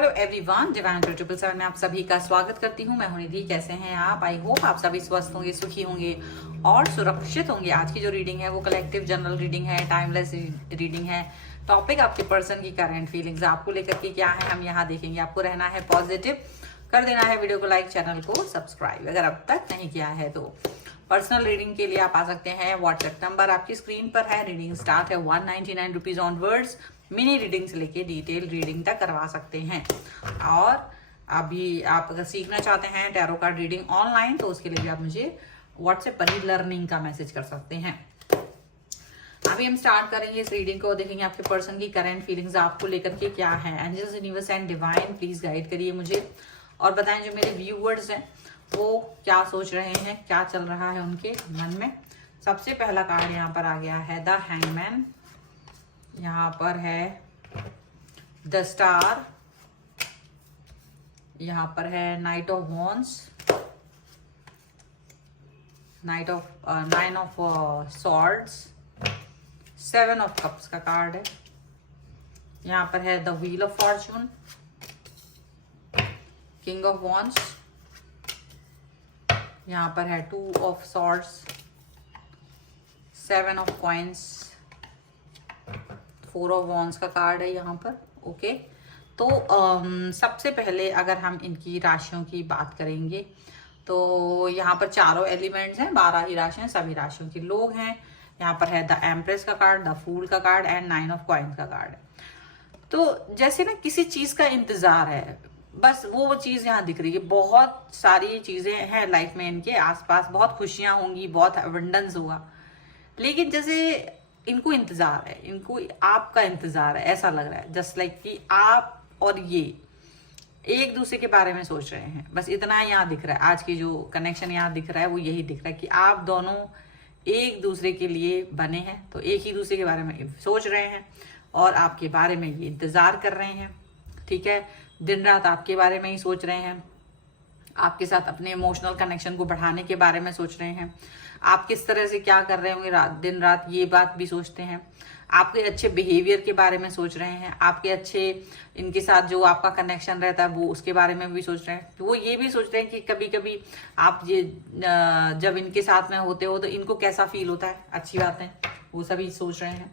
Hello everyone, divine 777 में आप सभी का स्वागत करती हूँ। मैं हूं निधि। कैसे हैं आप? आई होप आप सभी स्वस्थ होंगे, सुखी होंगे और सुरक्षित होंगे। आज की जो रीडिंग है वो कलेक्टिव जनरल रीडिंग है, टाइमलेस रीडिंग है। टॉपिक आपके पर्सन की करंट फीलिंग्स आपको लेकर के क्या है हम यहाँ देखेंगे। आपको रहना है पॉजिटिव, कर देना है वीडियो को लाइक, चैनल को सब्सक्राइब अगर अब तक नहीं किया है तो। पर्सनल रीडिंग के लिए आप आ सकते हैं। व्हाट्सएप नंबर आपकी स्क्रीन पर है। रीडिंग स्टार्ट है 199 रुपीज ऑनवर्ड्स। मिनी रीडिंग से लेके डिटेल रीडिंग तक करवा सकते हैं। और अभी आप अगर सीखना चाहते हैं टैरो कार्ड रीडिंग ऑनलाइन तो उसके लिए भी आप मुझे व्हाट्सएप पर ही लर्निंग का मैसेज कर सकते हैं। अभी हम स्टार्ट करेंगे इस रीडिंग को। देखेंगे आपके पर्सन की करंट फीलिंग्स आपको लेकर के क्या है। Angels, universe and divine please guide करिए मुझे और बताएं जो मेरे व्यूवर्स हैं वो क्या सोच रहे हैं, क्या चल रहा है उनके मन में। सबसे पहला कार्ड यहाँ पर आ गया है द हैंगमैन, यहाँ पर है द स्टार, यहाँ पर है night of wands, nine of swords, 7 of cups का कार्ड है। यहाँ पर है the wheel of Fortune, king of wands, यहाँ पर है 2 of swords, 7 of coins, 4 of wands का कार्ड है यहाँ पर। ओके, तो सबसे पहले अगर हम इनकी राशियों की बात करेंगे तो यहाँ पर चारों एलिमेंट्स हैं, 12 ही राशियां, सभी राशियों के लोग हैं। यहाँ पर है द एम्प्रेस का कार्ड, द फूल का कार्ड एंड 9 ऑफ कॉइन्स का कार्ड है। तो जैसे ना किसी चीज का इंतजार है, बस वो चीज यहाँ दिख रही है। बहुत सारी चीजें हैं लाइफ में, इनके आसपास बहुत खुशियां होंगी, बहुत अबंडेंस होगा, लेकिन जैसे इनको इंतजार है, इनको आपका इंतजार है, ऐसा लग रहा है। जस्ट लाइक कि आप और ये एक दूसरे के बारे में सोच रहे हैं, बस इतना यहाँ दिख रहा है। आज की जो कनेक्शन यहाँ दिख रहा है वो यही दिख रहा है कि आप दोनों एक दूसरे के लिए बने हैं, तो एक ही दूसरे के बारे में सोच रहे हैं और आपके बारे में ये इंतजार कर रहे हैं। ठीक है, दिन रात आपके बारे में ही सोच रहे हैं, आपके साथ अपने इमोशनल कनेक्शन को बढ़ाने के बारे में सोच रहे हैं। आप किस तरह से क्या कर रहे होंगे दिन रात ये बात भी सोचते हैं। आपके अच्छे बिहेवियर के बारे में सोच रहे हैं, आपके अच्छे इनके साथ जो आपका कनेक्शन रहता है वो उसके बारे में भी सोच रहे हैं। तो वो ये भी सोच रहे हैं कि कभी कभी आप ये जब इनके साथ में होते हो तो इनको कैसा फील होता है, अच्छी बात है, वो सभी सोच रहे हैं।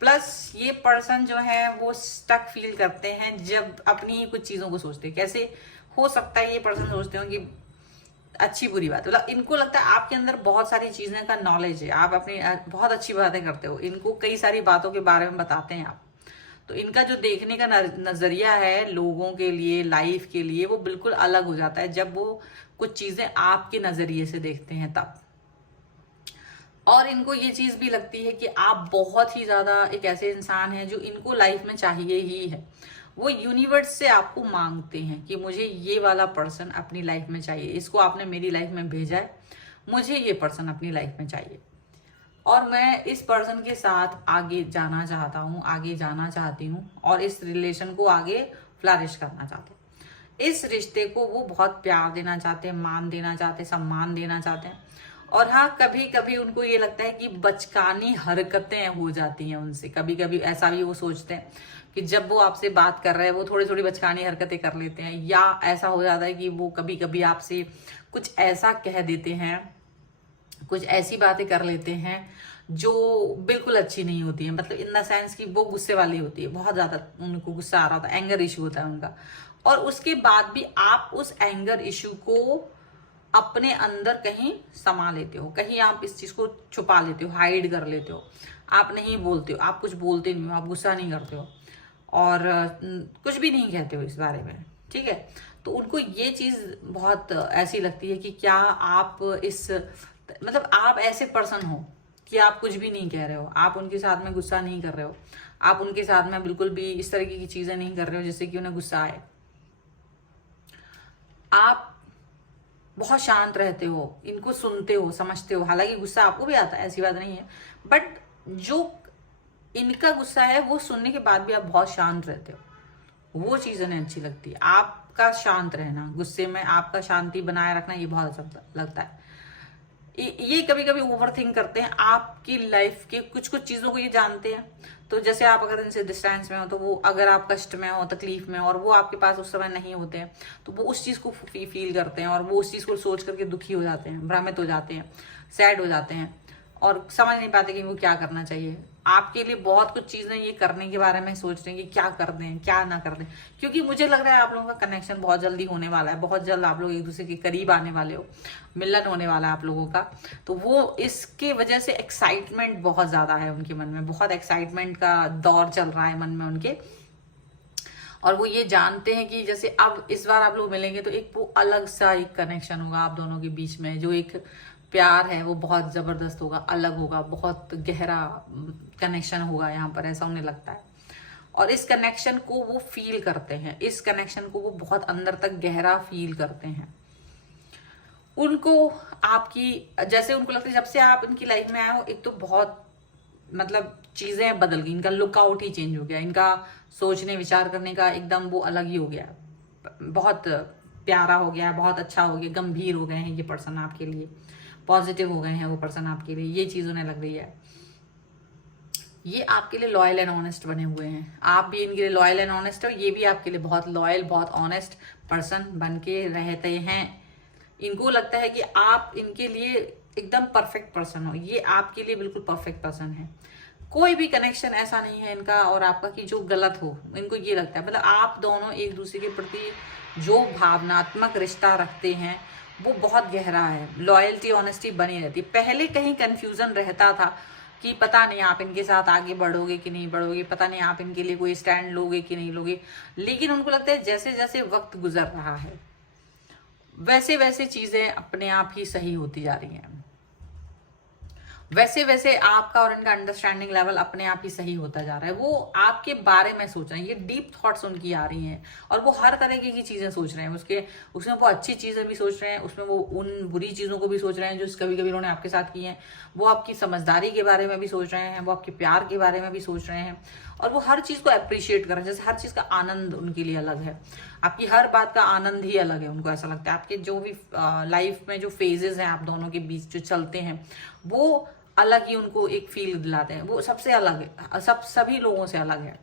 प्लस ये पर्सन जो है वो स्टक फील करते हैं जब अपनी ही कुछ चीजों को सोचते हैं। कैसे हो सकता है ये पर्सन सोचते हो कि अच्छी बुरी बात, मतलब इनको लगता है आपके अंदर बहुत सारी चीजें का नॉलेज है, आप अपनी बहुत अच्छी बातें करते हो, इनको कई सारी बातों के बारे में बताते हैं आप। तो इनका जो देखने का नजरिया है लोगों के लिए, लाइफ के लिए, वो बिल्कुल अलग हो जाता है जब वो कुछ चीजें आपके नजरिए से देखते हैं तब। और इनको ये चीज भी लगती है कि आप बहुत ही ज्यादा एक ऐसे इंसान हैं जो इनको लाइफ में चाहिए ही है। वो यूनिवर्स से आपको मांगते हैं कि मुझे ये वाला पर्सन अपनी लाइफ में चाहिए, इसको आपने मेरी लाइफ में भेजा है, मुझे ये पर्सन अपनी लाइफ में चाहिए और मैं इस पर्सन के साथ आगे जाना चाहता हूँ, आगे जाना चाहती हूँ और इस रिलेशन को आगे फ्लरिश करना चाहते हैं। इस रिश्ते को वो बहुत प्यार देना चाहते हैं, मान देना चाहते हैं, सम्मान देना चाहते हैं। और हाँ, कभी कभी उनको ये लगता है कि बचकानी हरकतें हो जाती हैं उनसे। कभी कभी ऐसा भी वो सोचते हैं कि जब वो आपसे बात कर रहे हैं वो थोड़ी थोड़ी बचकानी हरकतें कर लेते हैं, या ऐसा हो जाता है कि वो कभी कभी आपसे कुछ ऐसा कह देते हैं, कुछ ऐसी बातें कर लेते हैं जो बिल्कुल अच्छी नहीं होती है। मतलब इन द सेंस कि वो गुस्से वाली होती है, बहुत ज्यादा उनको गुस्सा आ रहा होता है, एंगर इशू होता है उनका। और उसके बाद भी आप उस एंगर इशू को अपने अंदर कहीं समा लेते हो, कहीं आप इस चीज को छुपा लेते हो, हाइड कर लेते हो, आप नहीं बोलते हो, आप कुछ बोलते नहीं हो, आप गुस्सा नहीं करते हो और कुछ भी नहीं कहते हो इस बारे में। ठीक है, तो उनको ये चीज बहुत ऐसी लगती है कि क्या आप इस मतलब आप ऐसे पर्सन हो कि आप कुछ भी नहीं कह रहे हो, आप उनके साथ में गुस्सा नहीं कर रहे हो, आप उनके साथ में बिल्कुल भी इस तरह की चीजें नहीं कर रहे हो जिससे कि उन्हें गुस्सा आए। आप बहुत शांत रहते हो, इनको सुनते हो, समझते हो। हालांकि गुस्सा आपको भी आता है, ऐसी बात नहीं है, बट जो इनका गुस्सा है वो सुनने के बाद भी आप बहुत शांत रहते हो, वो चीज उन्हें अच्छी लगती है। आपका शांत रहना, गुस्से में आपका शांति बनाए रखना, ये बहुत अच्छा लगता है। ये कभी कभी ओवर थिंक करते हैं, आपकी लाइफ के कुछ कुछ चीजों को ये जानते हैं, तो जैसे आप अगर इनसे डिस्टेंस में हो, तो वो अगर आप कष्ट में हो, तकलीफ में, और वो आपके पास उस समय नहीं होते हैं, तो वो उस चीज को फील करते हैं और वो उस चीज को सोच करके दुखी हो जाते हैं, भ्रमित हो जाते हैं, सैड हो जाते हैं और समझ नहीं पाते कि वो क्या करना चाहिए। आपके लिए बहुत कुछ चीजें ये करने के बारे में सोच रहे हैं कि क्या कर दें क्या ना कर दें, क्योंकि मुझे लग रहा है आप लोगों का कनेक्शन बहुत जल्दी होने वाला है, बहुत जल्द आप लोग एक दूसरे के करीब आने वाले हो, मिलन होने वाला है आप लोगों का। तो वो इसके वजह से एक्साइटमेंट बहुत ज्यादा है उनके मन में, बहुत एक्साइटमेंट का दौर चल रहा है मन में उनके। और वो ये जानते हैं कि जैसे अब इस बार आप लोग मिलेंगे तो एक वो अलग सा एक कनेक्शन होगा आप दोनों के बीच में, जो एक प्यार है वो बहुत जबरदस्त होगा, अलग होगा, बहुत गहरा कनेक्शन होगा यहाँ पर, ऐसा उन्हें लगता है। और इस कनेक्शन को वो फील करते हैं, इस कनेक्शन को वो बहुत अंदर तक गहरा फील करते हैं। उनको आपकी, जैसे उनको लगता है जब से आप इनकी लाइफ में आए हो, एक तो बहुत मतलब चीजें बदल गई, इनका लुकआउट ही चेंज हो गया, इनका सोचने विचार करने का एकदम वो अलग ही हो गया, बहुत प्यारा हो गया, बहुत अच्छा हो गया, गंभीर हो गए हैं ये पर्सन आपके लिए, पॉजिटिव हो गए हैं वो पर्सन आपके लिए, ये चीज उन्हें लग रही है। ये आपके लिए लॉयल एंड ऑनेस्ट बने हुए हैं, आप भी इनके लिए लॉयल एंड ऑनेस्ट हो, ये भी आपके लिए बहुत लॉयल बहुत ऑनेस्ट पर्सन बन के रहते हैं। इनको लगता है कि आप इनके लिए एकदम परफेक्ट पर्सन हो, ये आपके लिए बिल्कुल परफेक्ट पर्सन है। कोई भी कनेक्शन ऐसा नहीं है इनका और आपका कि जो गलत हो, इनको ये लगता है, मतलब आप दोनों एक दूसरे के प्रति जो भावनात्मक रिश्ता रखते हैं वो बहुत गहरा है, लॉयल्टी ऑनेस्टी बनी रहती है। पहले कहीं कंफ्यूजन रहता था कि पता नहीं आप इनके साथ आगे बढ़ोगे कि नहीं बढ़ोगे, पता नहीं आप इनके लिए कोई स्टैंड लोगे कि नहीं लोगे, लेकिन उनको लगता है जैसे जैसे वक्त गुजर रहा है वैसे वैसे चीजें अपने आप ही सही होती जा रही हैं, वैसे वैसे आपका और इनका अंडरस्टैंडिंग लेवल अपने आप ही सही होता जा रहा है। वो आपके बारे में सोच रहे हैं, ये डीप थॉट्स उनकी आ रही हैं और वो हर तरह की चीजें सोच रहे हैं, उसमें वो अच्छी चीजें भी सोच रहे हैं, उसमें वो उन बुरी चीजों को भी सोच रहे हैं जो कभी कभी उन्होंने आपके साथ की हैं, वो आपकी समझदारी के बारे में भी सोच रहे हैं, वो आपके प्यार के बारे में भी सोच रहे हैं और वो हर चीज को अप्रिशिएट कर रहे हैं। जैसे हर चीज का आनंद उनके लिए अलग है, आपकी हर बात का आनंद ही अलग है, उनको ऐसा लगता है आपके जो भी लाइफ में जो फेजेस हैं आप दोनों के बीच जो चलते हैं वो अलग ही उनको एक फील दिलाते हैं, वो सबसे अलग है, सभी लोगों से अलग है।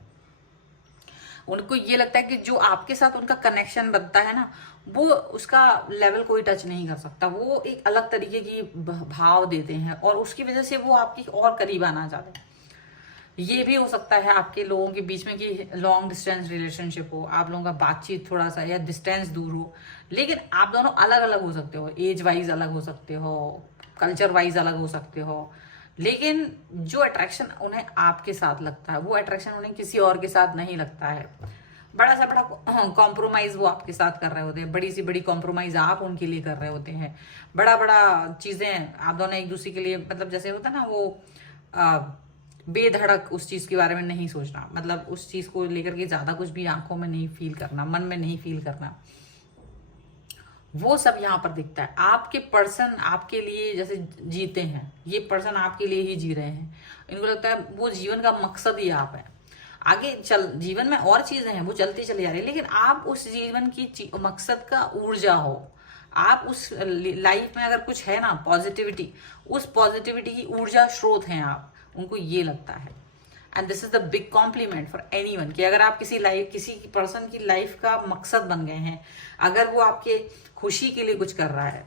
उनको ये लगता है कि जो आपके साथ उनका कनेक्शन बनता है ना, वो उसका लेवल कोई टच नहीं कर सकता, वो एक अलग तरीके की भाव देते हैं और उसकी वजह से वो आपकी और करीब आना चाहते हैं। ये भी हो सकता है आपके लोगों के बीच में कि लॉन्ग डिस्टेंस रिलेशनशिप हो, आप लोगों का बातचीत थोड़ा सा या डिस्टेंस दूर हो, लेकिन आप दोनों अलग अलग हो सकते हो, एज वाइज अलग हो सकते हो, कल्चर वाइज अलग हो सकते हो, लेकिन जो अट्रैक्शन उन्हें आपके साथ लगता है वो अट्रैक्शन उन्हें किसी और के साथ नहीं लगता है। बड़ा सा बड़ा कॉम्प्रोमाइज वो आपके साथ कर रहे होते हैं, बड़ी सी बड़ी कॉम्प्रोमाइज आप उनके लिए कर रहे होते हैं, बड़ा बड़ा चीजें आप दोनों एक दूसरे के लिए, मतलब जैसे होता है ना वो बेधड़क उस चीज के बारे में नहीं सोचना, मतलब उस चीज को लेकर के ज्यादा कुछ भी आंखों में नहीं फील करना, मन में नहीं फील करना, वो सब यहाँ पर दिखता है। आपके पर्सन आपके लिए जैसे जीते हैं, ये पर्सन आपके लिए ही जी रहे हैं, इनको लगता है वो जीवन का मकसद ही आप है। आगे चल जीवन में और चीजें हैं वो चलती चली जा रही है, लेकिन आप उस जीवन की मकसद का ऊर्जा हो, आप उस लाइफ में अगर कुछ है ना पॉजिटिविटी, उस पॉजिटिविटी की ऊर्जा स्रोत हैं आप, उनको ये लगता है। And this is the big complement for anyone कि अगर आप किसी पर्सन की लाइफ का मकसद बन गए हैं, अगर वो आपके खुशी के लिए कुछ कर रहा है,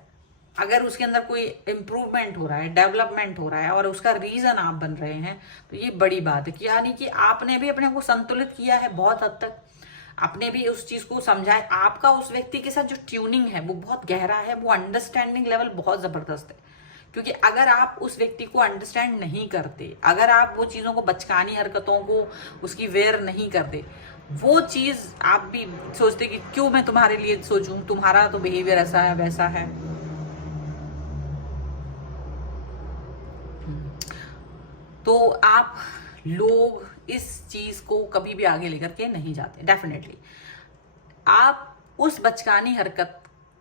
अगर उसके अंदर कोई इम्प्रूवमेंट हो रहा है, डेवलपमेंट हो रहा है और उसका रीजन आप बन रहे हैं, तो ये बड़ी बात है कि यानी कि आपने भी अपने को संतुलित किया है बहुत हद तक, आपने भी उस चीज को समझा है, आपका उस व्यक्ति के साथ जो ट्यूनिंग है वो बहुत गहरा है, वो अंडरस्टैंडिंग लेवल बहुत जबरदस्त है। क्योंकि अगर आप उस व्यक्ति को अंडरस्टैंड नहीं करते, अगर आप वो चीजों को, बचकानी हरकतों को उसकी वेयर नहीं करते, वो चीज आप भी सोचते कि क्यों मैं तुम्हारे लिए सोचूं, तुम्हारा तो बिहेवियर ऐसा है वैसा है, तो आप लोग इस चीज को कभी भी आगे लेकर के नहीं जाते। डेफिनेटली आप उस बचकानी हरकत,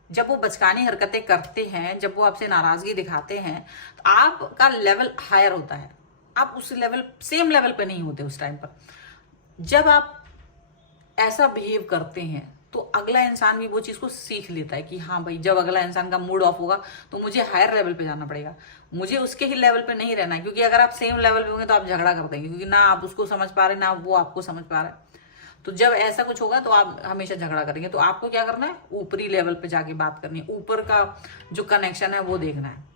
जब वो बचकानी हरकतें करते हैं, जब वो आपसे नाराजगी दिखाते हैं, तो आपका लेवल हायर होता है, आप उस लेवल सेम लेवल पे नहीं होते उस टाइम पर। जब आप ऐसा बिहेव करते हैं तो अगला इंसान भी वो चीज को सीख लेता है कि हाँ भाई, जब अगला इंसान का मूड ऑफ होगा तो मुझे हायर लेवल पे जाना पड़ेगा, मुझे उसके ही लेवल पे नहीं रहना है। क्योंकि अगर आप सेम लेवल पे होंगे तो आप झगड़ा कर देंगे, क्योंकि ना आप उसको समझ पा रहे, ना वो आपको समझ पा रहा है। तो जब ऐसा कुछ होगा तो आप हमेशा झगड़ा करेंगे। तो आपको क्या करना है, ऊपरी लेवल पे जाके बात करनी है, ऊपर का जो कनेक्शन है वो देखना है।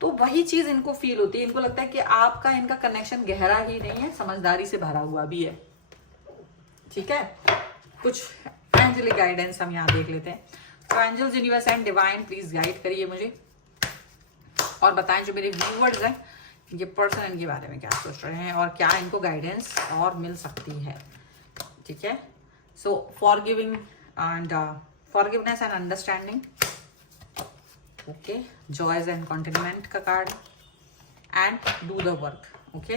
तो वही चीज इनको फील होती है, इनको लगता है कि आपका इनका कनेक्शन गहरा ही नहीं है, समझदारी से भरा हुआ भी है। ठीक है, कुछ एंजेलिक गाइडेंस हम यहाँ देख लेते हैं। तो angels, universe and divine please guide करिए मुझे और बताएं जो मेरे व्यूवर्स हैं ये पर्सन इनके बारे में क्या सोच रहे हैं और क्या इनको गाइडेंस और मिल सकती है। ठीक है, so forgiving and forgiveness and understanding, okay, joys and contentment का card and do the work. Okay,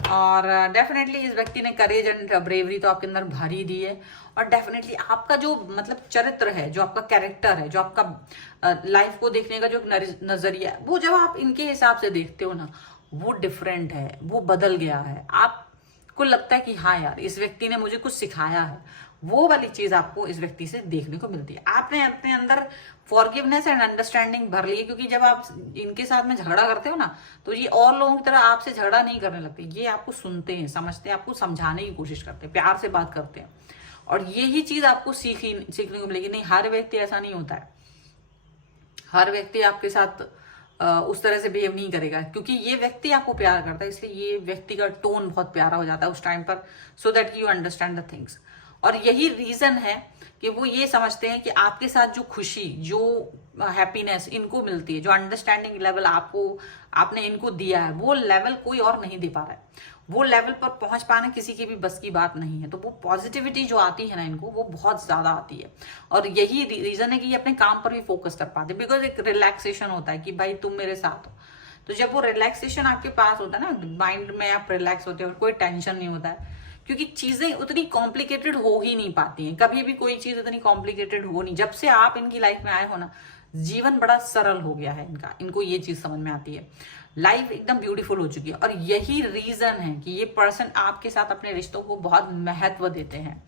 और डेफिनेटली इस व्यक्ति ने करेज एंड ब्रेवरी तो आपके अंदर भरी दी है। और डेफिनेटली आपका जो मतलब चरित्र है, जो आपका कैरेक्टर है, जो आपका लाइफ को देखने का जो नजरिया है, वो जब आप इनके हिसाब से देखते हो ना, वो डिफरेंट है, वो बदल गया है। आपको लगता है कि हाँ यार, इस व्यक्ति ने मुझे कुछ सिखाया है, वो वाली चीज आपको इस व्यक्ति से देखने को मिलती है। आपने अपने अंदर फॉरगिवनेस एंड अंडरस्टैंडिंग भर ली है, क्योंकि जब आप इनके साथ में झगड़ा करते हो ना, तो ये और लोगों की तरह आपसे झगड़ा नहीं करने लगते, ये आपको सुनते हैं, समझते हैं, आपको समझाने की कोशिश करते हैं, प्यार से बात करते हैं। और यही चीज आपको सीखने को मिलेगी। नहीं, हर व्यक्ति ऐसा नहीं होता है, हर व्यक्ति आपके साथ उस तरह से बिहेव नहीं करेगा, क्योंकि ये व्यक्ति आपको प्यार करता है, इसलिए ये व्यक्ति का टोन बहुत प्यारा हो जाता है उस टाइम पर, so that you understand the things. और यही रीजन है कि वो ये समझते हैं कि आपके साथ जो खुशी, जो हैप्पीनेस इनको मिलती है, जो अंडरस्टैंडिंग लेवल आपने इनको दिया है, वो लेवल कोई और नहीं दे पा रहा है। वो लेवल पर पहुंच पाना किसी की भी बस की बात नहीं है। तो वो पॉजिटिविटी जो आती है ना इनको, वो बहुत ज्यादा आती है। और यही रीजन है कि ये अपने काम पर भी फोकस कर पाते, बिकॉज एक रिलैक्सेशन होता है कि भाई तुम मेरे साथ हो। तो जब वो रिलैक्सेशन आपके पास होता है ना, माइंड में आप रिलैक्स होते हो और कोई टेंशन नहीं होता है, क्योंकि चीजें उतनी कॉम्प्लिकेटेड हो ही नहीं पाती हैं, कभी भी कोई चीज उतनी कॉम्प्लिकेटेड हो नहीं। जब से आप इनकी लाइफ में आए हो ना, जीवन बड़ा सरल हो गया है इनका, इनको ये चीज समझ में आती है, लाइफ एकदम ब्यूटीफुल हो चुकी है। और यही रीजन है कि ये पर्सन आपके साथ अपने रिश्तों को बहुत महत्व देते हैं,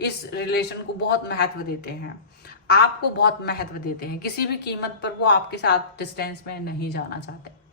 इस रिलेशन को बहुत महत्व देते हैं, आपको बहुत महत्व देते हैं। किसी भी कीमत पर वो आपके साथ डिस्टेंस में नहीं जाना चाहते।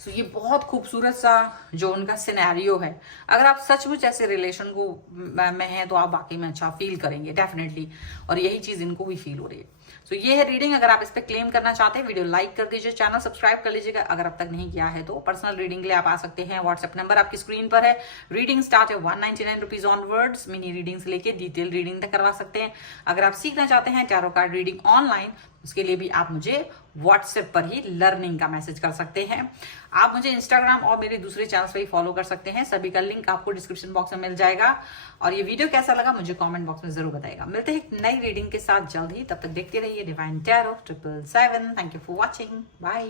सो ये बहुत खूबसूरत सा जो उनका सिनेरियो है। अगर आप सचमुच ऐसे रिलेशन को में हैं तो आप वाकई में अच्छा फील करेंगे डेफिनेटली, और यही चीज इनको भी फील हो रही है। सो ये है रीडिंग। अगर आप इस पर क्लेम करना चाहते हैं, वीडियो लाइक कर दीजिए, चैनल सब्सक्राइब कर लीजिएगा अगर अब तक नहीं किया है तो। पर्सनल रीडिंग के लिए आप आ सकते हैं, व्हाट्सएप नंबर आपकी स्क्रीन पर है। रीडिंग स्टार्ट है 199 रुपीज ऑनवर्ड्स। मिनी रीडिंग से लेके डिटेल रीडिंग तक करवा सकते हैं। अगर आप सीखना चाहते हैं टैरो कार्ड रीडिंग ऑनलाइन, उसके लिए भी आप मुझे व्हाट्सएप पर ही लर्निंग का मैसेज कर सकते हैं। आप मुझे इंस्टाग्राम और मेरे दूसरे चैनल्स पर ही फॉलो कर सकते हैं, सभी का लिंक आपको डिस्क्रिप्शन बॉक्स में मिल जाएगा। और ये वीडियो कैसा लगा मुझे कमेंट बॉक्स में जरूर बताएगा। मिलते हैं एक नई रीडिंग के साथ जल्द ही, तब तक देखते रहिए divine tarot 777। Thank you for watching, bye.